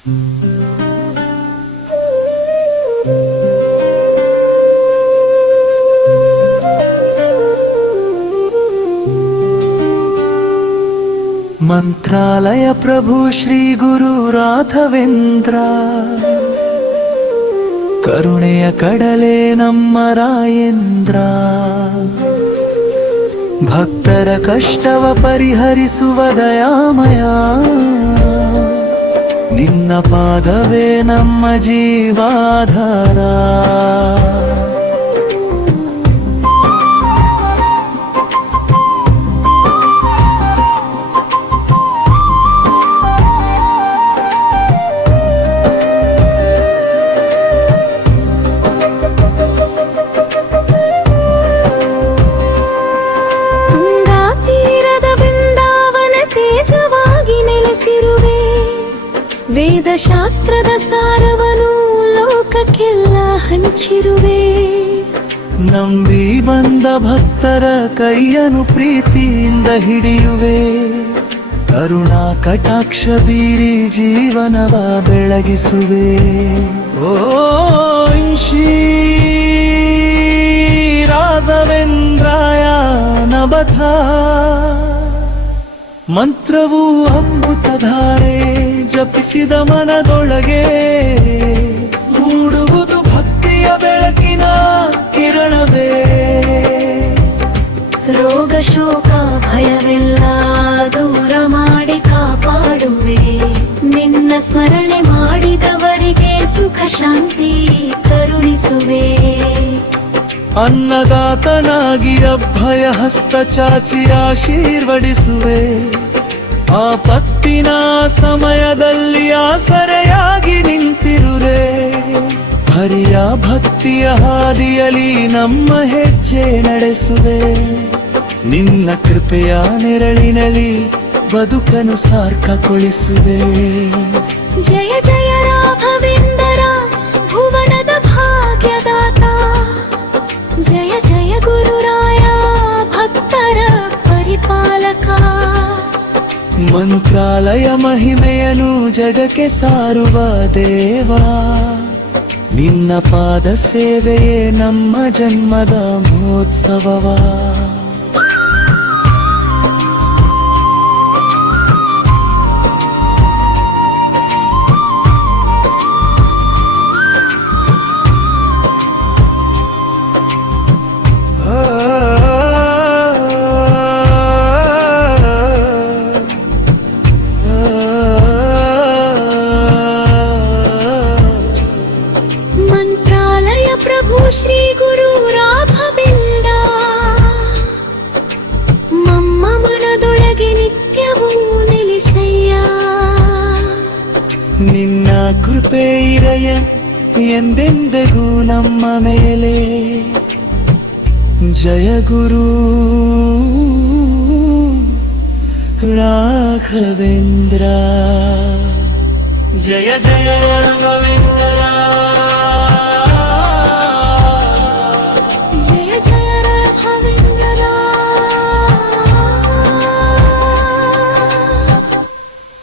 ಮಂತ್ರಾಲಯ ಪ್ರಭು ಶ್ರೀ ಗುರು ರಾಘವೇಂದ್ರ, ಕರುಣೆಯ ಕಡಲೆ ನಮ್ಮ ರಾಯೇಂದ್ರ. ಭಕ್ತರ ಕಷ್ಟವ ಪರಿಹರಿಸುವ ದಯಾಮಯ, ನಿನ್ನ ಪಾದವೇ ನಮ್ಮ ಜೀವಾಧಾರ. ವೇದಶಾಸ್ತ್ರದ ಸಾರವನು ಲೋಕಕ್ಕೆಲ್ಲ ಹಂಚಿರುವೆ. ನಂಬಿ ಬಂದ ಭಕ್ತರ ಕೈಯನ್ನು ಪ್ರೀತಿಯಿಂದ ಹಿಡಿಯುವೆ. ಕರುಣಾ ಕಟಾಕ್ಷ ಬೀರಿ ಜೀವನವ ಬೆಳಗಿಸುವೆ. ಓ ಶ್ರೀ ರಾಘವೇಂದ್ರಾಯ ನಮಃ. ಮಂತ್ರವು ಅಮೃತಧಾರೆ, ಜಪಿಸಿದ ಮನದೊಳಗೆ ಮೂಡುವುದು ಭಕ್ತಿಯ ಬೆಳಕಿನ ಕಿರಣವೇ. ರೋಗ ಶೋಕ ಭಯವೆಲ್ಲ ದೂರ ಮಾಡಿ ಕಾಪಾಡುವೆ. ನಿನ್ನ ಸ್ಮರಣೆ ಮಾಡಿದವರಿಗೆ ಸುಖ ಶಾಂತಿ ಕರುಣಿಸುವೆ. ಅನ್ನದಾತನಾಗಿ ಅಭಯ ಹಸ್ತ ಚಾಚಿ ಆಶೀರ್ವದಿಸುವೆ. ಆಪತ್ತಿನ ಸಮಯದಲ್ಲಿ ಆಸರೆಯಾಗಿ ನಿಂತಿರುವೆ. ಹರಿಯ ಭಕ್ತಿಯ ಹಾದಿಯಲ್ಲಿ ನಮ್ಮ ಹೆಜ್ಜೆ ನಡೆಸುವೆ. ನಿನ್ನ ಕೃಪೆಯ ನೆರಳಿನಲ್ಲಿ ಬದುಕನ್ನು ಸಾರ್ಥಕಗೊಳಿಸುವೆ. ಜಯ ಜಯ ರಾಘವೇಂದ್ರ, ಭುವನದ ಭಾಗ್ಯದಾತ. ಜಯ ಜಯ ಗುರುರಾಯ, ಭಕ್ತರ ಪರಿಪಾಲಕ. ಮಂತ್ರಾಲಯ ಮಹಿಮೆಯನು ಜಗಕ್ಕೆ ಸಾರುವ ದೇವಾ. ನಿನ್ನ ಪಾದ ಸೇವೆಯೇ ನಮ್ಮ ಜನ್ಮದ ಮಹೋತ್ಸವವ. ಶ್ರೀ ಗುರು ರಾಘವೇಂದ್ರ, ನಮ್ಮ ಮನದೊಳಗೆ ನಿತ್ಯವೂ ನೆಲೆಸಯ್ಯ. ನಿನ್ನ ಕೃಪೆ ಇರಯ ಎಂದೆಂದಿಗೂ ನಮ್ಮ ಮೇಲೆ. ಜಯ ಗುರು ರಾಘವೇಂದ್ರ, ಜಯ ಜಯ ರಾಘವೇಂದ್ರ.